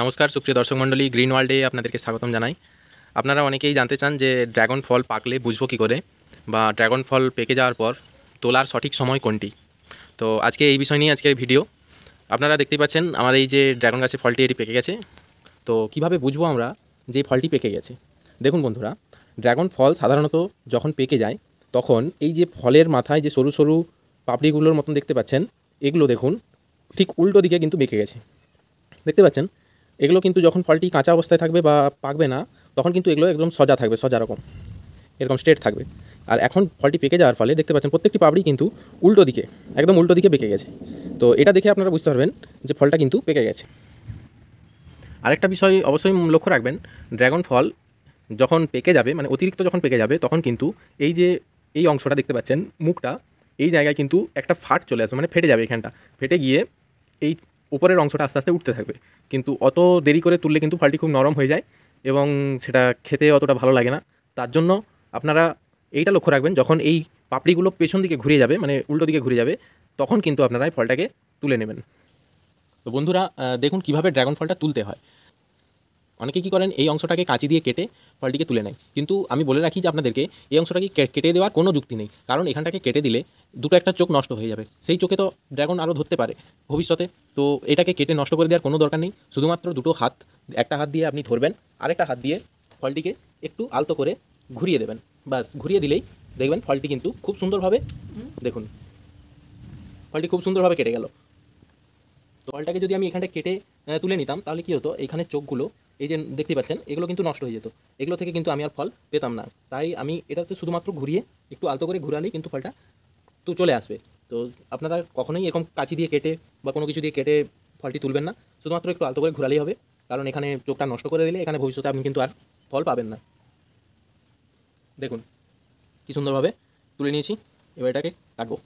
নমস্কার সুপ্রিয় দর্শক মণ্ডলী, গ্রিন ওয়ার্ল্ডে আপনাদেরকে স্বাগতম জানাই। আপনারা অনেকেই জানতে চান যে ড্রাগন ফল পাকলে বুঝবো কী করে, বা ড্রাগন ফল পেকে যাওয়ার পর তোলার সঠিক সময় কোনটি। তো আজকে এই বিষয় নিয়ে আজকের ভিডিও। আপনারা দেখতেই পাচ্ছেন আমার এই যে ড্রাগন গাছের ফলটি, এটি পেকে গেছে। তো কিভাবে বুঝবো আমরা যে ফলটি পেকে গেছে? দেখুন বন্ধুরা, ড্রাগন ফল সাধারণত যখন পেকে যায় তখন এই যে ফলের মাথায় যে সরু সরু পাপড়িগুলোর মতন দেখতে পাচ্ছেন, এগুলো দেখুন ঠিক উল্টো দিকে কিন্তু বেঁকে গেছে। দেখতে পাচ্ছেন, এগুলো কিন্তু যখন ফলটি কাঁচা অবস্থায় থাকবে বা পাকবে না, তখন কিন্তু এগুলো একদম সোজা থাকবে, সোজা রকম এরকম স্ট্রেট থাকবে। আর এখন ফলটি পেকে যাওয়ার ফলে দেখতে পাচ্ছেন প্রত্যেকটি পাপড়ি কিন্তু উল্টো দিকে, একদম উল্টো দিকে বেঁকে গেছে। তো এটা দেখে আপনারা বুঝতে পারবেন যে ফলটা কিন্তু পেকে গেছে। আরেকটা বিষয় অবশ্যই লক্ষ্য রাখবেন, ড্রাগন ফল যখন পেকে যাবে, মানে অতিরিক্ত যখন পেকে যাবে, তখন কিন্তু এই যে এই অংশটা দেখতে পাচ্ছেন, মুখটা, এই জায়গায় কিন্তু একটা ফাট চলে আসবে, মানে ফেটে যাবে। এখানটা ফেটে গিয়ে এই উপরের অংশটা আস্তে আস্তে উঠতে থাকবে। কিন্তু অত দেরি করে তুললে কিন্তু ফলটি খুব নরম হয়ে যায় এবং সেটা খেতে অতটা ভালো লাগে না। তার জন্য আপনারা এইটা লক্ষ্য রাখবেন, যখন এই পাপড়িগুলো পেছন দিকে ঘুরে যাবে, মানে উল্টো দিকে ঘুরে যাবে, তখন কিন্তু আপনারা এই ফলটাকে তুলে নেবেন। তো বন্ধুরা, দেখুন কিভাবে ড্রাগন ফলটা তুলতে হয়। অনেকে কী করেন, এই অংশটাকে কাঁচি দিয়ে কেটে ফলটিকে তুলে নেয়। কিন্তু আমি বলে রাখি যে আপনাদেরকে এই অংশটাকে কেটে দেওয়ার কোনো যুক্তি নেই, কারণ এখানটাকে কেটে দিলে দুটো একটা চোখ নষ্ট হয়ে যাবে। সেই চোখে তো ড্রাগন আরও ধরতে পারে ভবিষ্যতে। তো এটাকে কেটে নষ্ট করে দেওয়ার কোনো দরকার নেই। শুধুমাত্র দুটো হাত, একটা হাত দিয়ে আপনি ধরবেন, আরেকটা হাত দিয়ে ফলটিকে একটু আলতো করে ঘুরিয়ে দেবেন। বাস ঘুরিয়ে দিলেই দেখবেন ফলটি কিন্তু খুব সুন্দরভাবে, দেখুন ফলটি খুব সুন্দরভাবে কেটে গেল। তো ফলটাকে যদি আমি এখানটা কেটে তুলে নিতাম, তাহলে কী হতো, এইখানে চোখগুলো এই যে দেখতে পাচ্ছেন, এগুলো কিন্তু নষ্ট হয়ে যেত। এগুলো থেকে কিন্তু আমি আর ফল পেতাম না। তাই আমি এটাতে শুধুমাত্র ঘুরিয়ে একটু আলতো করে ঘুরালেই কিন্তু ফলটা তো চলে আসবে। তো আপনারা কখনোই এরকম কাঁচি দিয়ে কেটে বা কোনো কিছু দিয়ে কেটে ফলটি তুলবেন না। শুধুমাত্র একটু আলতো করে ঘুরালেই হবে, কারণ এখানে চোখটা নষ্ট করে দিলে এখানে ভবিষ্যতে আপনি কিন্তু আর ফল পাবেন না। দেখুন কি সুন্দরভাবে তুলে নিয়েছি, এবার এটাকে কাটবো।